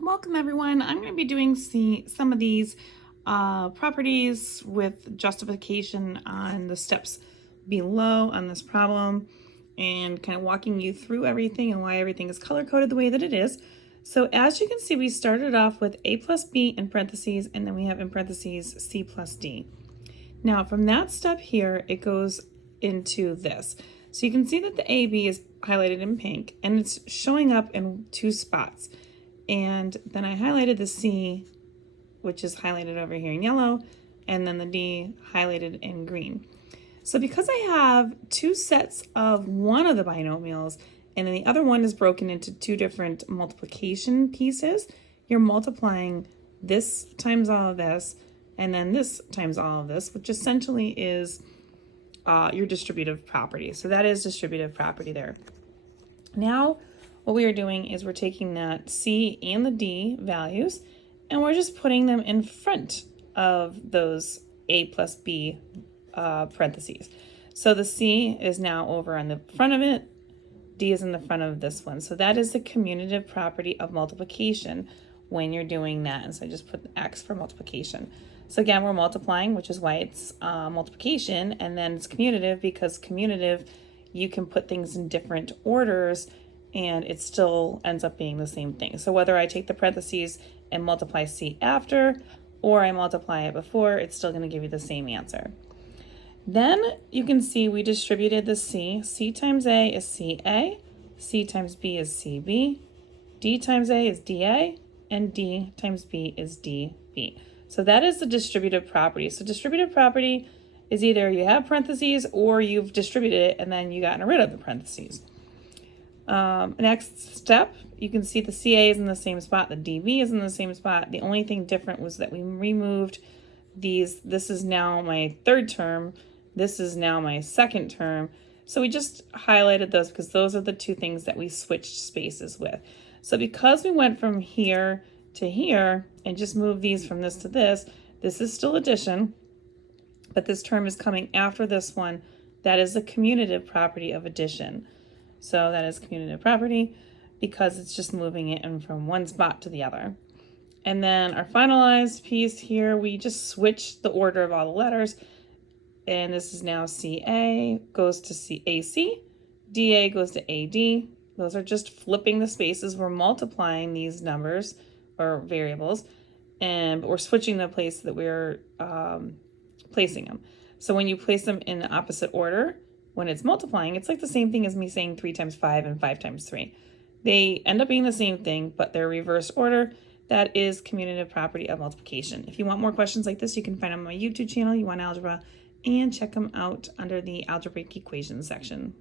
Welcome everyone. I'm going to be doing some of these properties with justification on the steps below on this problem and kind of walking you through everything and why everything is color-coded the way that it is. So as you can see, we started off with a plus b in parentheses, and then we have in parentheses c plus d. Now from that step here, it goes into this. So you can see that the AB is highlighted in pink and it's showing up in two spots. And then I highlighted the C, which is highlighted over here in yellow, and then the D highlighted in green. So because I have two sets of one of the binomials, and then the other one is broken into two different multiplication pieces, you're multiplying this times all of this, and then this times all of this, which essentially is your distributive property. So that is distributive property there. Now, what we are doing is we're taking that C and the D values and we're just putting them in front of those A plus B parentheses. So the C is now over on the front of it, D is in the front of this one. So that is the commutative property of multiplication when you're doing that. And so I just put the X for multiplication. So again, we're multiplying, which is why it's multiplication, and then it's commutative because commutative, you can put things in different orders and it still ends up being the same thing. So whether I take the parentheses and multiply C after, or I multiply it before, it's still gonna give you the same answer. Then you can see we distributed the C. C times A is CA, C times B is CB, D times A is DA, and D times B is DB. So that is the distributive property. So distributive property is either you have parentheses or you've distributed it and then you gotten rid of the parentheses. Next step, you can see the CA is in the same spot, the DB is in the same spot. The only thing different was that we removed these. This is now my third term. This is now my second term. So we just highlighted those because those are the two things that we switched spaces with. So because we went from here to here and just moved these from this to this is still addition, but this term is coming after this one. That is the commutative property of addition. So that is commutative property because it's just moving it in from one spot to the other. And then our finalized piece here, we just switch the order of all the letters. And this is now CA goes to CAC, DA goes to AD. Those are just flipping the spaces. We're multiplying these numbers or variables, but we're switching the place that we're placing them. So when you place them in the opposite order, when it's multiplying, it's like the same thing as me saying 3 times 5 and 5 times 3. They end up being the same thing, but they're reverse order. That is commutative property of multiplication. If you want more questions like this, you can find them on my YouTube channel, You Want Algebra, and check them out under the algebraic equations section.